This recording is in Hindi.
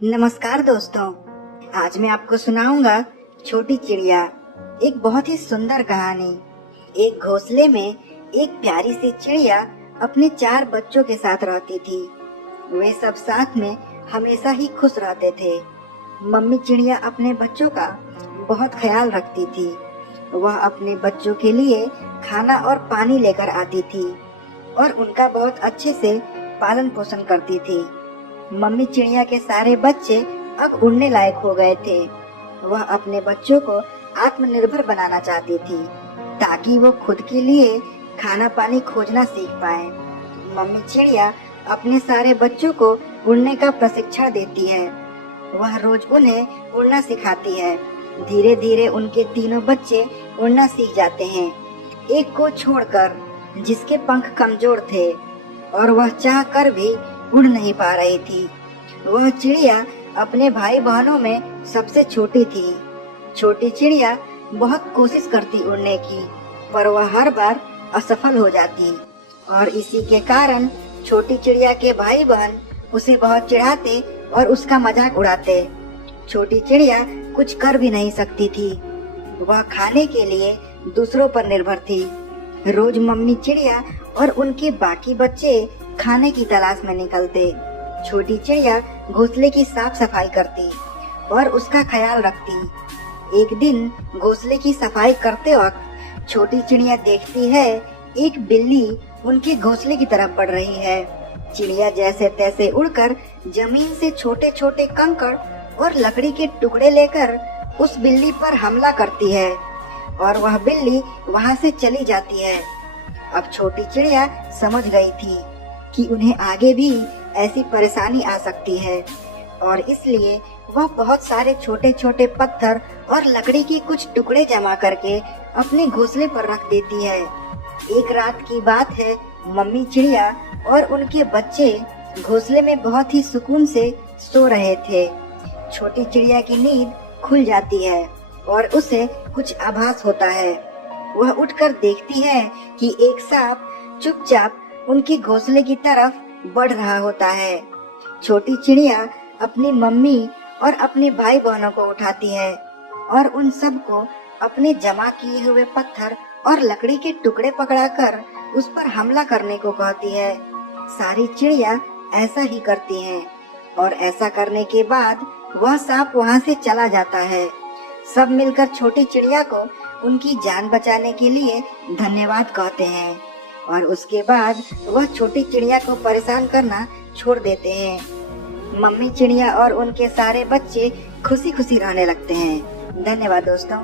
नमस्कार दोस्तों, आज मैं आपको सुनाऊंगा छोटी चिड़िया। एक बहुत ही सुंदर कहानी। एक घोंसले में एक प्यारी सी चिड़िया अपने 4 बच्चों के साथ रहती थी। वे सब साथ में हमेशा ही खुश रहते थे। मम्मी चिड़िया अपने बच्चों का बहुत ख्याल रखती थी। वह अपने बच्चों के लिए खाना और पानी लेकर आती थी और उनका बहुत अच्छे से पालन पोषण करती थी। मम्मी चिड़िया के सारे बच्चे अब उड़ने लायक हो गए थे। वह अपने बच्चों को आत्मनिर्भर बनाना चाहती थी ताकि वो खुद के लिए खाना पानी खोजना सीख पाए। मम्मी चिड़िया अपने सारे बच्चों को उड़ने का प्रशिक्षण देती है। वह रोज उन्हें उड़ना सिखाती है। धीरे धीरे उनके तीनों बच्चे उड़ना सीख जाते हैं, एक को छोड़कर जिसके पंख कमजोर थे और वह चाह कर भी उड़ नहीं पा रही थी। वह चिड़िया अपने भाई बहनों में सबसे छोटी थी। छोटी चिड़िया बहुत कोशिश करती उड़ने की, पर वह हर बार असफल हो जाती और इसी के कारण छोटी चिड़िया के भाई बहन उसे बहुत चिढ़ाते और उसका मजाक उड़ाते। छोटी चिड़िया कुछ कर भी नहीं सकती थी। वह खाने के लिए दूसरों पर निर्भर थी। रोज मम्मी चिड़िया और उनके बाकी बच्चे खाने की तलाश में निकलते। छोटी चिड़िया घोंसले की साफ सफाई करती और उसका ख्याल रखती। एक दिन घोंसले की सफाई करते वक्त छोटी चिड़िया देखती है एक बिल्ली उनके घोंसले की तरफ बढ़ रही है। चिड़िया जैसे तैसे उड़कर जमीन से छोटे छोटे कंकड़ और लकड़ी के टुकड़े लेकर उस बिल्ली पर हमला करती है और वह बिल्ली वहां से चली जाती है। अब छोटी चिड़िया समझ गई थी कि उन्हें आगे भी ऐसी परेशानी आ सकती है और इसलिए वह बहुत सारे छोटे छोटे पत्थर और लकड़ी के कुछ टुकड़े जमा करके अपने घोंसले पर रख देती है। एक रात की बात है, मम्मी चिड़िया और उनके बच्चे घोंसले में बहुत ही सुकून से सो रहे थे। छोटी चिड़िया की नींद खुल जाती है और उसे कुछ आभास होता है। वह उठकर देखती है कि एक सांप चुपचाप उनके घोंसले की तरफ बढ़ रहा होता है। छोटी चिड़िया अपनी मम्मी और अपने भाई बहनों को उठाती है और उन सब को अपने जमा किए हुए पत्थर और लकड़ी के टुकड़े पकड़ाकर उस पर हमला करने को कहती है। सारी चिड़िया ऐसा ही करती हैं और ऐसा करने के बाद वह सांप वहां से चला जाता है। सब मिलकर छोटी चिड़िया को उनकी जान बचाने के लिए धन्यवाद कहते हैं और उसके बाद वह छोटी चिड़िया को परेशान करना छोड़ देते हैं। मम्मी चिड़िया और उनके सारे बच्चे खुशी खुशी रहने लगते हैं। धन्यवाद दोस्तों।